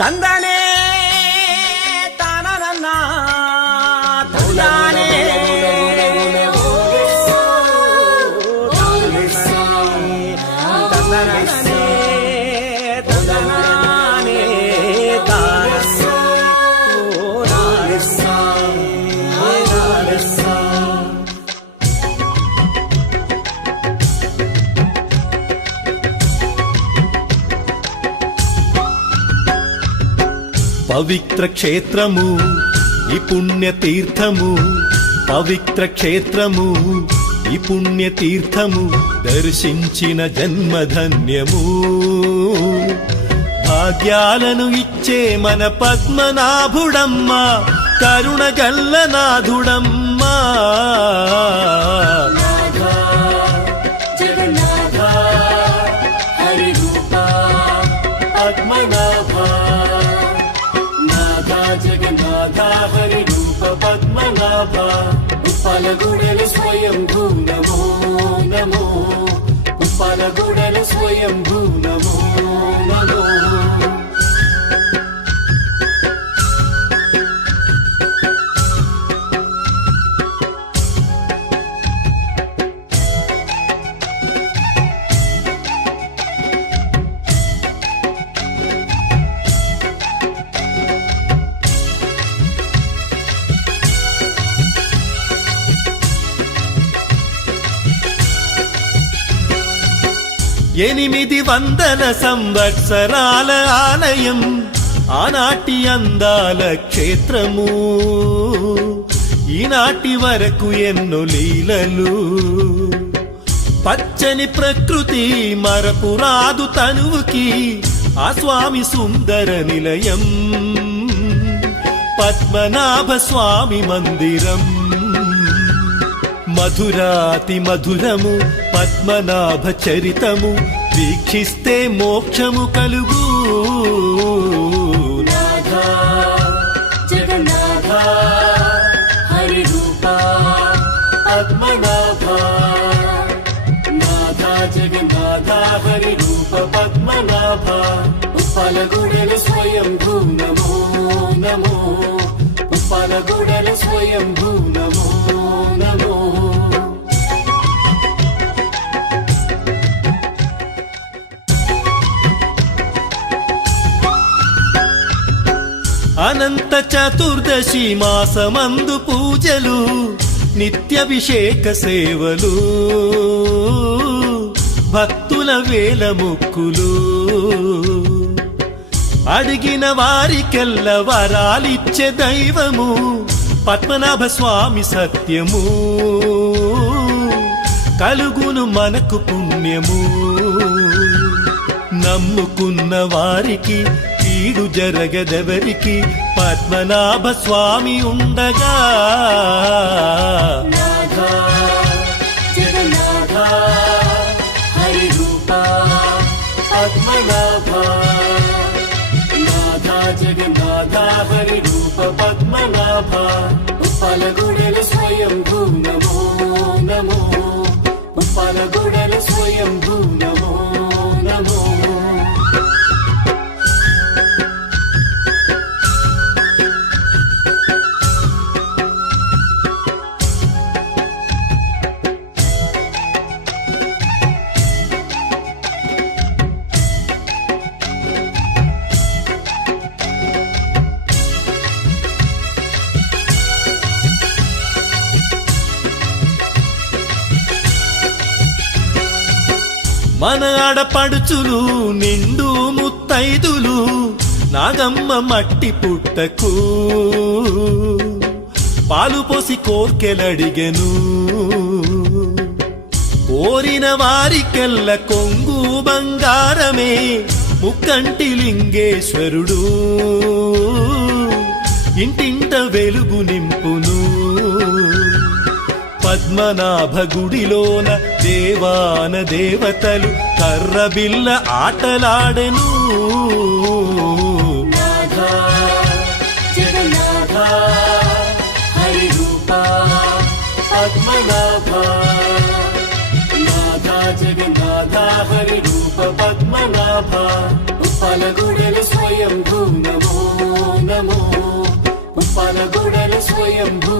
తందనే తాననన్నా తందనే పవిత్ర క్షేత్రము ఈ పుణ్యతీర్థము, పవిత్ర క్షేత్రము ఈ పుణ్యతీర్థము, దర్శించిన జన్మధన్యము. భాగ్యాలను ఇచ్చే మన పద్మనాభుడమ్మ, కరుణ గల్లనాథుడమ్మ. హరి రూప పద్మనాభ ఉప్పలగుడెల స్వయంభూ నమో నమో, ఉప్పలగుడెల స్వయంభూ నమో నమో. ఎనిమిది వందల సంవత్సరాల ఆలయం, ఆనాటి అందాల క్షేత్రము. ఈనాటి వరకు ఎన్నో లీలలు, పచ్చని ప్రకృతి మరపురాదు తనువుకి ఆ స్వామి సుందర నిలయం. పద్మనాభ స్వామి మందిరం మధురాతి మధురము, పద్మనాభ చరితము వీక్షిస్తే మోక్షము కలుగు. జగన్నాథ హరి రూప పద్మనాభ, నాథ జగన్నాథ హరి రూప పద్మనాభ ఉప్పలగుడెల స్వయంభూ నమో నమో, ఉప్పలగుడెల స్వయంభూ నమో నమో. అనంత చతుర్దశి మాసమందు పూజలు, నిత్యాభిషేక సేవలు, భక్తుల వేల ముక్కులు. అడిగిన వారికెల్ల వరాలిచ్చే దైవము పద్మనాభ స్వామి సత్యము. కలుగును మనకు పుణ్యము, నమ్ముకున్న వారికి కీడు జరగదెవరికి పద్మనాభ స్వామి ఉండగా. జగన్నాథ హరి రూప పద్మనాభ, నాథ జగన్నాథ హరి రూప పద్మనాభ ఉప్పలగుడెల స్వయంభూ నమో నమో, ఉప్పలగుడెల స్వయంభూ నమో నమో. మన ఆడపడుచులు నిండు ముత్తైదులు, నాగమ్మ మట్టి పుట్టకు పాలు పోసి కోర్కెలడిగెను. కోరిన వారికెల్ల కొంగు బంగారమే ముక్కంటి లింగేశ్వరుడు, ఇంటింట వెలుగు నింపును. పద్మనాభ గుడిలోన దేవాన దేవతలు కర్రబిల్ల ఆటలాడెను. జగన్నాథ హరి రూప పద్మనాభ, నాథ జగన్నాథ హరి రూప పద్మనాభ ఉప్పలగుడెల స్వయం స్వయంభూ నమో నమో ఉప్పలగుడల స్వయంభూ